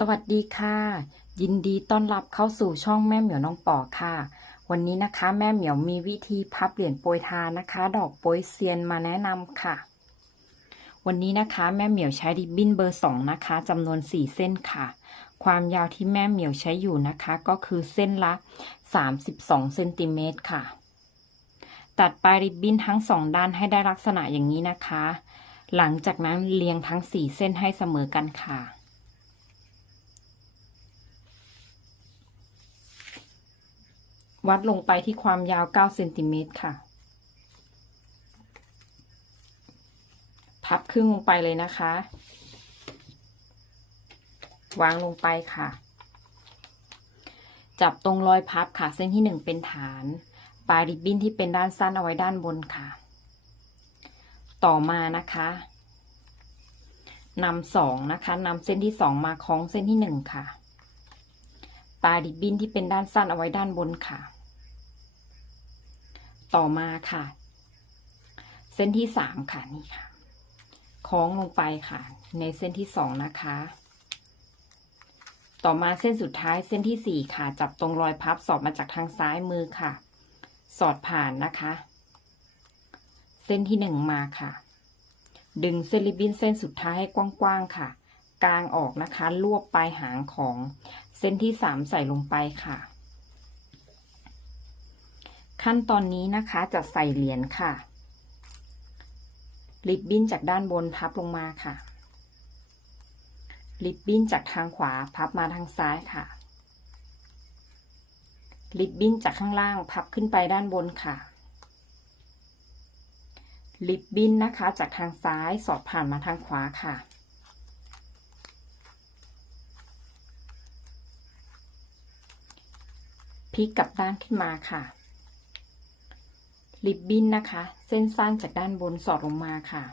สวัสดีค่ะ ยินดีต้อนรับเข้าสู่ช่องแม่เหมียวน้องปอค่ะ วันนี้นะคะแม่เหมียวมีวิธีพับเหรียญโปรยทานนะคะ ดอกโปรยเซียนมาแนะนำค่ะ วันนี้นะคะแม่เหมียวใช้ริบบิ้นเบอร์สองนะคะจำนวนสี่เส้นค่ะ ความยาวที่แม่เหมียวใช้อยู่นะคะ ก็คือเส้นละ32เซนติเมตรค่ะ ตัดปลายริบบิ้นทั้งสองด้านให้ได้ลักษณะอย่างนี้นะคะ หลังจากนั้นเรียงทั้งสี่เส้นให้เสมอกันค่ะ วัดลงไปที่ความยาว 9 เซนติเมตรค่ะ พับครึ่งลงไปเลยนะคะ วางลงไปค่ะ จับตรงรอยพับค่ะ เส้นที่หนึ่งเป็นฐาน ปลายริบบิ้นที่เป็นด้านสั้นเอาไว้ด้านบนค่ะ ต่อมานะคะนำสองนะคะนำเส้นที่สองมาคล้องเส้นที่หนึ่งค่ะ ปลายริบบิ้นที่เป็นด้านสั้นเอาไว้ด้านบนค่ะ ต่อมาค่ะ เส้นที่สามค่ะนี่ค่ะคล้องลงไปค่ะ ในเส้นที่สองนะคะ ต่อมาเส้นสุดท้ายเส้นที่สี่ค่ะ จับตรงรอยพับสอดมาจากทางซ้ายมือค่ะ สอดผ่านนะคะ เส้นที่หนึ่งมาค่ะ ดึงเส้นริบบิ้นเส้นสุดท้ายให้กว้างๆค่ะ กลางออกนะคะรวบปลายหางของเส้นที่สามใส่ลงไปค่ะ ขั้นตอนนี้นะคะจะใส่เหรียญค่ะ ริบบิ้นจากด้านบนพับลงมาค่ะ ริบบิ้นจากทางขวาพับมาทางซ้ายค่ะ ริบบิ้นจากข้างล่างพับขึ้นไปด้านบนค่ะ ริบบิ้นนะคะจากทางซ้ายสอดผ่านมาทางขวาค่ะพลิกกลับด้านขึ้นมาค่ะ ริบบิ้นนะคะ เส้นสั้นจากด้านบนสอดลงมาค่ะ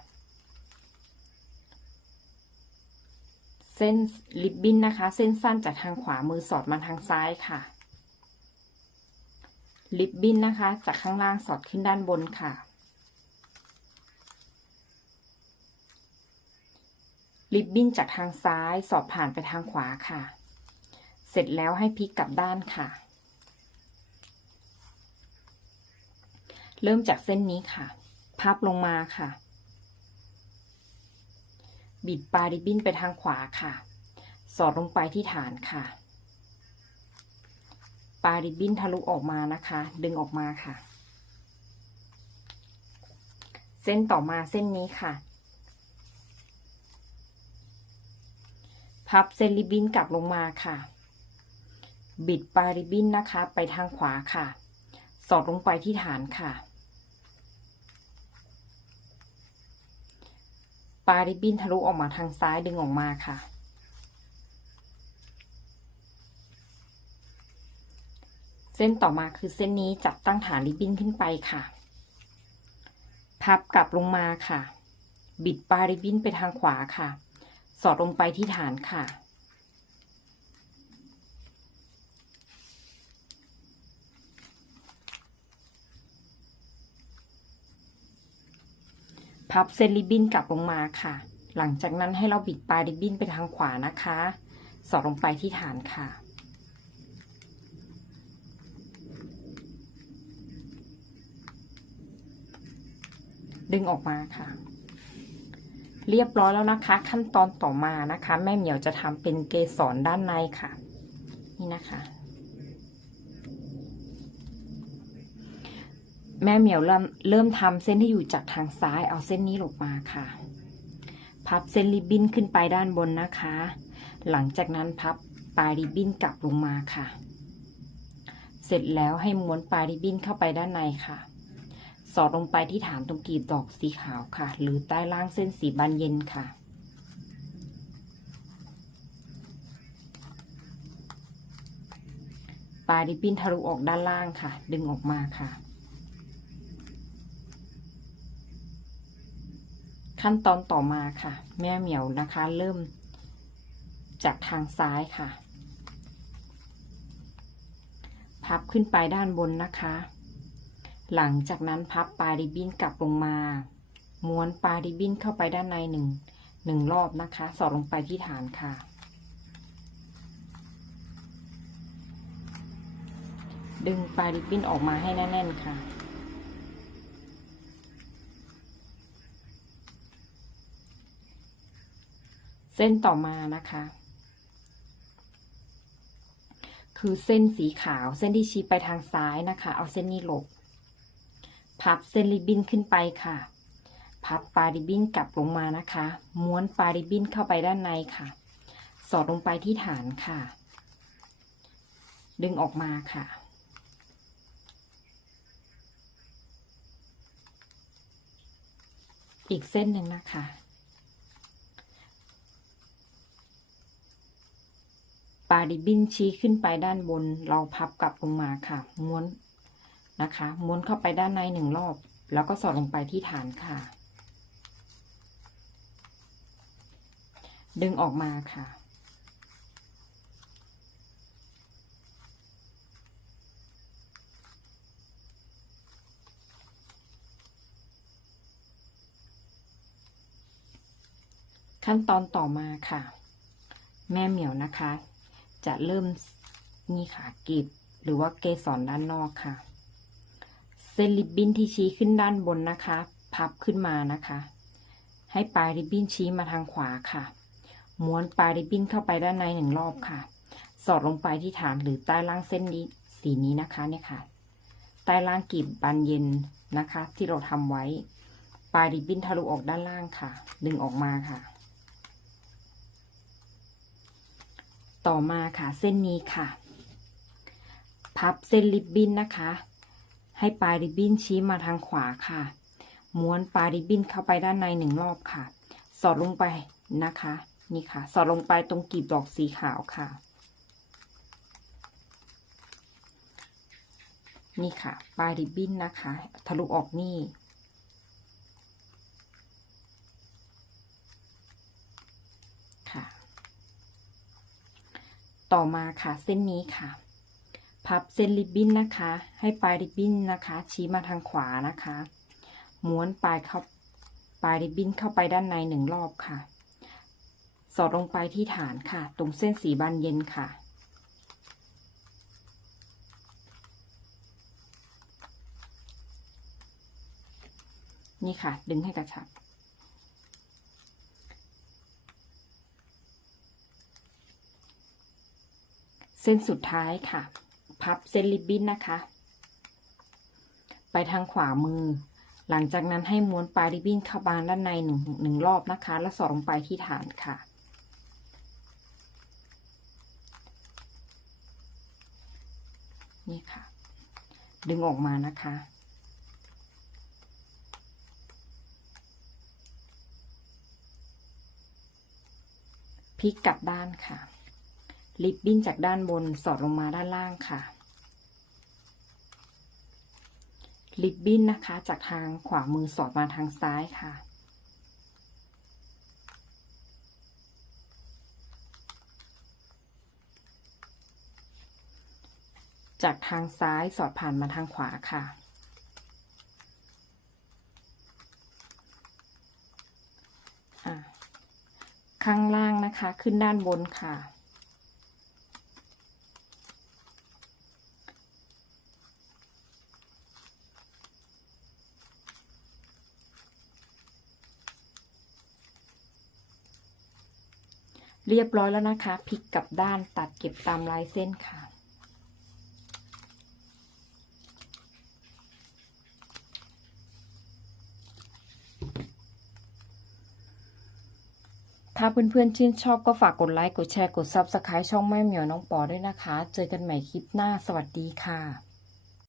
เส้นริบบิ้นนะคะ เส้นสั้นจากทางขวามือสอดมาทางซ้ายค่ะริบบิ้นนะคะ จากข้างล่างสอดขึ้นด้านบนค่ะริบบิ้นจากทางซ้ายสอดผ่านไปทางขวาค่ะ เสร็จแล้วให้พลิกกลับด้านค่ะ เริ่มจากเส้นนี้ค่ะ พับลงมาค่ะ บิดปลายริบบิ้นไปทางขวาค่ะ สอดลงไปที่ฐานค่ะปลายริบบิ้นทะลุออกมานะคะ ดึงออกมาค่ะ เส้นต่อมาเส้นนี้ค่ะ พับเส้นริบบิ้นกลับลงมาค่ะ บิดปลายริบบิ้นนะคะ ไปทางขวาค่ะ สอดลงไปที่ฐานค่ะ ปลายริบบิ้นทะลุออกมาทางซ้ายดึงออกมาค่ะ เส้นต่อมาคือเส้นนี้จับตั้งฐานริบบิ้นขึ้นไปค่ะ พับกลับลงมาค่ะ บิดปลายริบบิ้นไปทางขวาค่ะ สอดลงไปที่ฐานค่ะ พับเส้นริบบิ้นกลับลงมาค่ะ หลังจากนั้นให้เราบิดปลายริบบิ้นไปทางขวานะคะ สอดลงไปที่ฐานค่ะ ดึงออกมาค่ะ เรียบร้อยแล้วนะคะ ขั้นตอนต่อมานะคะ แม่เหมียวจะทำเป็นเกสรด้านในค่ะ นี่นะคะ แม่เหมียวเริ่มเริ่มทำเส้นที่อยู่จากทางซ้ายเอาเส้นนี้ลงมาค่ะ พับเส้นริบบิ้นขึ้นไปด้านบนนะคะ หลังจากนั้นพับปลายริบบิ้นกลับลงมาค่ะ เสร็จแล้วให้ม้วนปลายริบบิ้นเข้าไปด้านในค่ะ สอดลงไปที่ฐานตรงกลีบดอกสีขาวค่ะ หรือใต้ล่างเส้นสีบานเย็นค่ะปลายริบบิ้นทะลุออกด้านล่างค่ะ ดึงออกมาค่ะ ขั้นตอนต่อมาค่ะ แม่เหมียวนะคะ เริ่มจากทางซ้ายค่ะ พับขึ้นไปด้านบนนะคะ หลังจากนั้นพับปลายริบบิ้นกลับลงมา ม้วนปลายริบบิ้นเข้าไปด้านในหนึ่งหนึ่งรอบนะคะ สอดลงไปที่ฐานค่ะ ดึงปลายริบบิ้นออกมาให้แน่นๆค่ะ เส้นต่อมานะคะ คือเส้นสีขาวเส้นที่ชี้ไปทางซ้ายนะคะ เอาเส้นนี้หลบ พับเส้นริบบิ้นขึ้นไปค่ะ พับปลายริบบิ้นกลับลงมานะคะ ม้วนปลายริบบิ้นเข้าไปด้านในค่ะ สอดลงไปที่ฐานค่ะ ดึงออกมาค่ะอีกเส้นหนึ่งนะคะ ลายริบบิ้นชี้ขึ้นไปด้านบน เราพับกลับลงมาค่ะ ม้วนนะคะ ม้วนเข้าไปด้านในหนึ่งรอบ แล้วก็สอดลงไปที่ฐานค่ะ ดึงออกมาค่ะขั้นตอนต่อมาค่ะ แม่เหมียวนะคะ จะเริ่มนี่ค่ะกรีบหรือว่าเกสรด้านนอกค่ะ เส้นริบบิ้นที่ชี้ขึ้นด้านบนนะคะ พับขึ้นมานะคะ ให้ปลายริบบิ้นชี้มาทางขวาค่ะ ม้วนปลายริบบิ้นเข้าไปด้านในหนึ่งรอบค่ะ สอดลงไปที่ฐานหรือใต้ล่างเส้นนี้สีนี้นะคะเนี่ยค่ะ ใต้ล่างกรีบบานเย็นนะคะ ที่เราทำไว้ ปลายริบบิ้นทะลุออกด้านล่างค่ะ ดึงออกมาค่ะ ต่อมาค่ะเส้นนี้ค่ะ พับเส้นริบบิ้นนะคะ ให้ปลายริบบิ้นชี้มาทางขวาค่ะ ม้วนปลายริบบิ้นเข้าไปด้านในหนึ่งรอบค่ะ สอดลงไปนะคะ นี่ค่ะ สอดลงไปตรงกลีบดอกสีขาวค่ะ นี่ค่ะ ปลายริบบิ้นนะคะ ทะลุออกนี่ ค่ะ ต่อมาค่ะเส้นนี้ค่ะ พับเส้นริบบิ้นนะคะ ให้ปลายริบบิ้นนะคะ ชี้มาทางขวานะคะ ม้วนปลายเข้าปลายริบบิ้นเข้าไปด้านในหนึ่งรอบค่ะ สอดลงไปที่ฐานค่ะ ตรงเส้นสีบานเย็นค่ะ นี่ค่ะ ดึงให้กระชับ เส้นสุดท้ายค่ะ พับเส้นริบบิ้นนะคะ ไปทางขวามือ หลังจากนั้นให้ม้วนปลายริบบิ้นเข้าบานด้านในหนึ่งหนึ่งรอบนะคะ แล้วสอดลงไปที่ฐานค่ะ นี่ค่ะ ดึงออกมานะคะพลิกกลับด้านค่ะ ริบบิ้นจากด้านบนสอดลงมาด้านล่างค่ะริบบิ้นนะคะจากทางขวามือสอดมาทางซ้ายค่ะ จากทางซ้ายสอดผ่านมาทางขวาค่ะอะข้างล่างนะคะขึ้นด้านบนค่ะ เรียบร้อยแล้วนะคะพลิกกลับด้านตัดเก็บตามลายเส้นค่ะ ถ้าเพื่อนๆชื่นชอบก็ฝากกดไลค์ กดแชร์ กด Subscribe ช่องแม่เหมียวน้องปอด้วยนะคะ เจอกันใหม่คลิปหน้า สวัสดีค่ะ